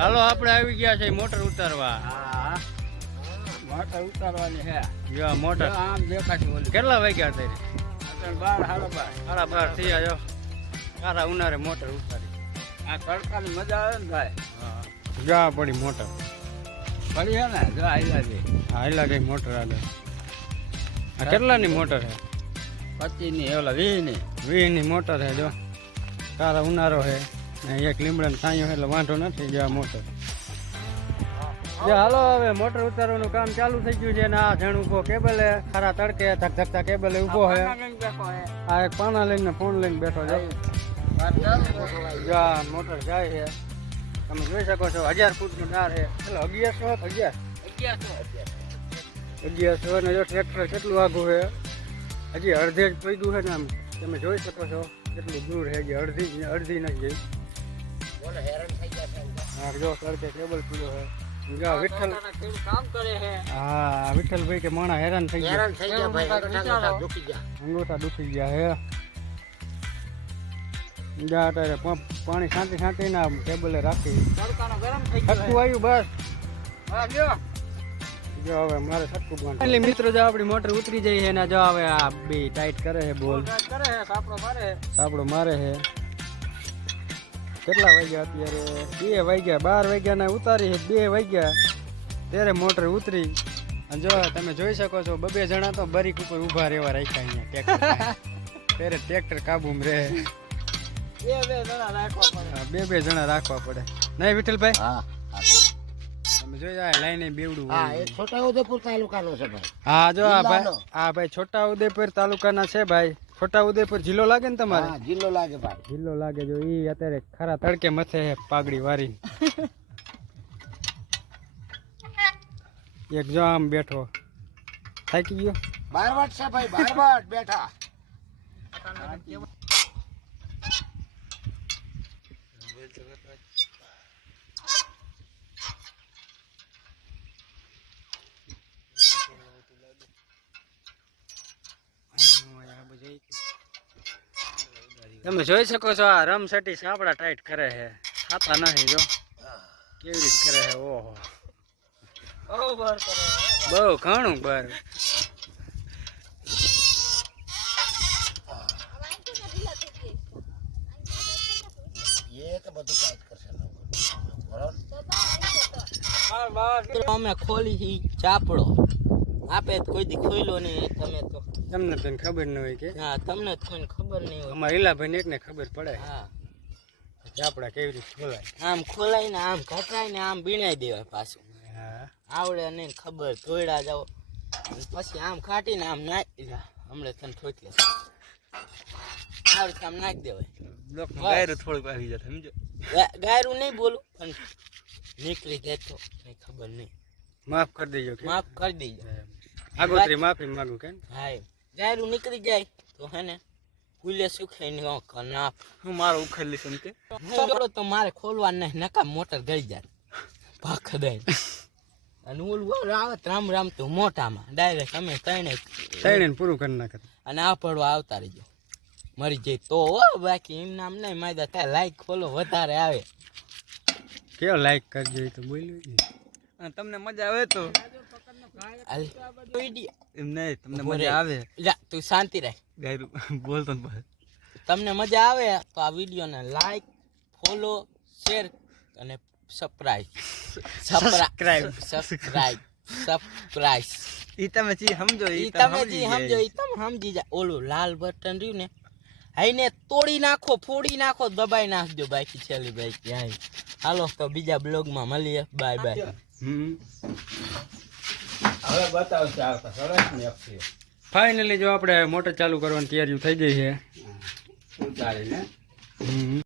હાલો આપણે આવી ગયા છે મોટર ઉતારવા. હા મોટર ઉતારવાની છે. જો મોટર આમ દેખાશે ઓલી. કેટલા વાગ્યા અત્યારે? અત્યારે 12 સાડા 12 થયા. જો સારા ઉનાળે મોટર ઉતારી. આ તડકાની મજા આવે ને ભાઈ. હા જા પડી મોટર પડી છે ને જો આયલા છે. હાઈલા ગઈ મોટર આગળ. આ કેટલાની મોટર છે? 25 ની ઓલા 20 ની 20 ની મોટર છે. જો સારા ઉનાળો છે ને એક લીમડાનો છાંયો એટલે વાંધો નથી. જો આ મોટર જો હાલો હવે મોટર ઉતારવાનું કામ ચાલુ થઈ ગયું છે ને આ જણ ઉભો કેબલે ખરા તડકે ધકધકતા કેબલે ઉભો છે. આ એક પાના લઈને ફોન લઈને બેઠો છે. જો આ મોટર જાય છે તમે જોઈ શકો છો. 1000 ફૂટનું ડાર છે એટલે 1100 ને જો ટ્રેક્ટર કેટલું આઘું છે. હજી અડધે જ પૈદું છે ને આમ તમે જોઈ શકો છો કેટલું દૂર છે. હજી અડધી નથી ગઈ. હા જો તડકે કેબલ પીડ્યો છે. વિઠ્ઠલ કામ કરે છે. હા વિઠ્ઠલભાઈ કે માણા હેરાન થઈ ગયા. અંગૂઠા દુખી ગયા હે. જા અત્યારે પાણી છાંટી ને ટેબલે રાખી ગરમ થઈ ગયો. સટકું આવ્યું બસ. હા લ્યો. જો હવે મારે સટકું બંધ. એટલે મિત્રો જો આપણી મોટર ઉતરી જઈ છે ને જો હવે આ બે ટાઈટ કરે છે. બોલ કરે છે સાપડો મારે છે. કેટલા વાગ્યા અત્યારે? 2 વાગ્યા. 12 વાગ્યા ના ઉતારી 2 વાગ્યા ત્યારે મોટર ઉતરી. અને જો તમે જોઈ શકો છો 2 જણા તો બરીક ઉપર ઊભા રહેવા રાખ્યા અહીંયા ટ્રેક્ટર. ત્યારે ટ્રેક્ટર કાબુમાં રહે. 2 જણા રાખવા પડે. 2 જણા રાખવા પડે નહીં વિઠ્ઠલભાઈ? હા તમે જોઈ જાય લાઈને બેવડું. હા એ છોટાઉદેપુર તાલુકાનો છે ભાઈ. હા જો આ ભાઈ છોટાઉદેપુર તાલુકાના છે ભાઈ. છોટાઉદેપુર જિલ્લો લાગે ને તમારે? હા જિલ્લો લાગે ભાઈ. જિલ્લો લાગે. જો ઈ અત્યારે ખરા તડકે મથે છે પાઘડી વારી. એક જો આમ બેઠો થાકી ગયો. 12 વાટ છે ભાઈ. 12 વાટ બેઠા. તમે જોઈ શકો છો આ રમસટી સાપડા ટાઈટ કરે છે. ખાતા નહીં જો કેવી રીતે કરે છે. ઓહો બહુ ઘણું બર. અમે ખોલી ચાપડો આપે કોઈ દી ખોઈલો નહીં. તમે તો તમને તો ખબર ન હોય કે? હા તમને કોઈ ખબર નહીં હોય. અમારા ઈલાભાઈ ને ખબર પડે. હા ચાપડા કેવી રીતે ખોલાય. આમ ખોલાય ને આમ ઘટાય ને આમ બીણાઈ દેવાય પાછું. હા આવડે નહીં ખબર. ધોયડા જાવ પછી આમ ખાટીને આમ નાખી હમણાં તને ઠોકી લે. આવડે આમ નાખી દેવાય. ગાયરું થોડુંક આવી જાય સમજો. ગાયરું નહીં બોલું પણ નીકળી જાય તો કઈ ખબર નહીં. માફ કરી દેજો. માફ કરી દેજો. આગોતરી માફી માંગુ કે? હા ગાયરું નીકળી જાય તો હે ને ફૂલે સુખાઈ ને નાફ હું મારો ઉખેલી સમજે. તો મારે ખોલવા નહીં નકા મોટર ગઈ જાય ભાખ દઈ. અને ઓલું આવે રામ તો મોટામાં ડાયરેક્ટ અમે ત્રણે પૂરું કરી નાખે. અને આ પડવા આવતા રહીજો. મરી જાય તો બાકી એમ નામ નહીં માયદા થાય. લાઈક ફોલો વધારે આવે. કેવો લાઈક કરજો એ તો બોલ્યું. તમને મજા આવે તો એમ નહીં. તમને મજા આવે તું શાંતિ રાખ. ગાયરું બોલતો તમને મજા આવે તો આ વિડીયોને લાઈક ફોલો શેર અને સબસ્ક્રાઇબ ઈ તમે જી સમજો. ઈ તમે સમજી જા. ઓલું લાલ બટન રહ્યું ને હાઈને તોડી નાખો ફોડી નાખો દબાઈ નાખજો. બાકી છેલ્લી બાકી હાઈ. હાલો તો બીજા બ્લોગમાં મળીએ. Bye bye. હવે બતાવશે આવતા સરસ ને ફાઇનલી જો આપણે મોટર ચાલુ કરવાની તૈયારી થઈ ગઈ છે. ઉતારીને